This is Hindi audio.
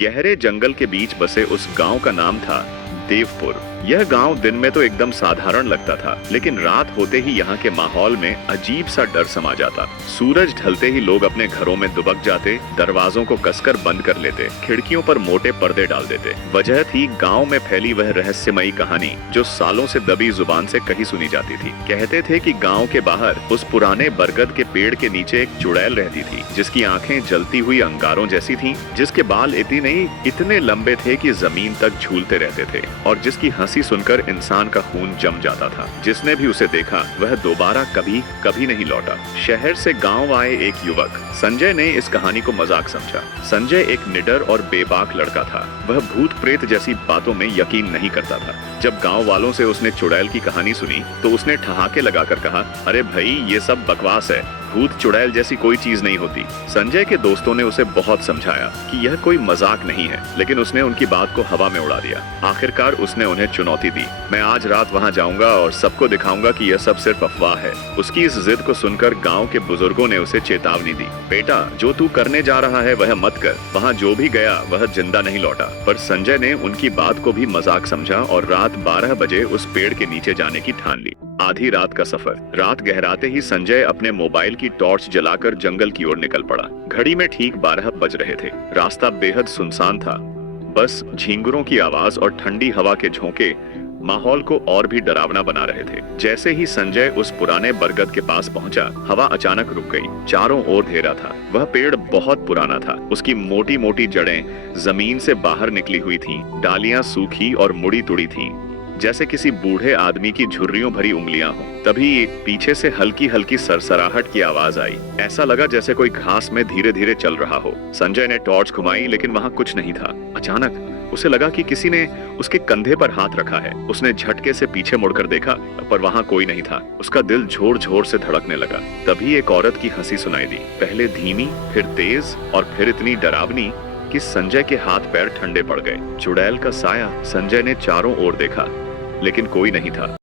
गहरे जंगल के बीच बसे उस गांव का नाम था देवपुर। यह गांव दिन में तो एकदम साधारण लगता था, लेकिन रात होते ही यहाँ के माहौल में अजीब सा डर समा जाता। सूरज ढलते ही लोग अपने घरों में दुबक जाते, दरवाजों को कसकर बंद कर लेते, खिड़कियों पर मोटे पर्दे डाल देते। वजह थी गांव में फैली वह रहस्यमयी कहानी जो सालों से दबी जुबान से कही सुनी जाती थी। कहते थे कि गांव के बाहर उस पुराने बरगद के पेड़ के नीचे एक चुड़ैल रहती थी, जिसकी आंखें जलती हुई अंगारों जैसी थीं, जिसके बाल इतने लंबे थे कि जमीन तक झूलते रहते थे, और जिसकी हंसी सुनकर इंसान का खून जम जाता था। जिसने भी उसे देखा वह दोबारा कभी नहीं लौटा। शहर से गांव आए एक युवक संजय ने इस कहानी को मजाक समझा। संजय एक निडर और बेबाक लड़का था। वह भूत प्रेत जैसी बातों में यकीन नहीं करता था। जब गांव वालों से उसने चुड़ैल की कहानी सुनी तो उसने ठहाके लगाकर कहा, अरे भाई, ये सब बकवास है, भूत चुड़ैल जैसी कोई चीज नहीं होती। संजय के दोस्तों ने उसे बहुत समझाया कि यह कोई मजाक नहीं है, लेकिन उसने उनकी बात को हवा में उड़ा दिया। आखिरकार उसने उन्हें चुनौती दी, मैं आज रात वहां जाऊंगा और सबको दिखाऊंगा कि यह सब सिर्फ अफवाह है। उसकी इस जिद को सुनकर गांव के बुजुर्गों ने उसे चेतावनी दी, बेटा, जो तू करने जा रहा है वह मत कर, वहां जो भी गया वह जिंदा नहीं लौटा। पर संजय ने उनकी बात को भी मजाक समझा और रात 12 बजे उस पेड़ के नीचे जाने की ठान ली। आधी रात का सफर। रात गहराते ही संजय अपने मोबाइल की टॉर्च जलाकर जंगल की ओर निकल पड़ा। घड़ी में ठीक 12 बज रहे थे। रास्ता बेहद सुनसान था। बस झींगुरों की आवाज और ठंडी हवा के झोंके माहौल को और भी डरावना बना रहे थे। जैसे ही संजय उस पुराने बरगद के पास पहुंचा, हवा अचानक रुक गई। चारों ओर अंधेरा था। वह पेड़ बहुत पुराना था। उसकी मोटी मोटी जड़ें जमीन से बाहर निकली हुई थीं। डालियां सूखी और मुड़ी तुड़ी थीं, जैसे किसी बूढ़े आदमी की झुर्रियों भरी उंगलियां हों। तभी पीछे से हल्की हल्की सरसराहट की आवाज आई। ऐसा लगा जैसे कोई घास में धीरे धीरे चल रहा हो। संजय ने टॉर्च घुमाई, लेकिन वहां कुछ नहीं था। अचानक उसे लगा कि किसी ने उसके कंधे पर हाथ रखा है। उसने झटके से पीछे मुड़कर देखा, पर वहां कोई नहीं था। उसका दिल जोर जोर से धड़कने लगा। तभी एक औरत की हंसी सुनाई दी, पहले धीमी, फिर तेज और फिर इतनी डरावनी कि संजय के हाथ पैर ठंडे पड़ गए। चुड़ैल का साया। संजय ने चारों ओर देखा, लेकिन कोई नहीं था।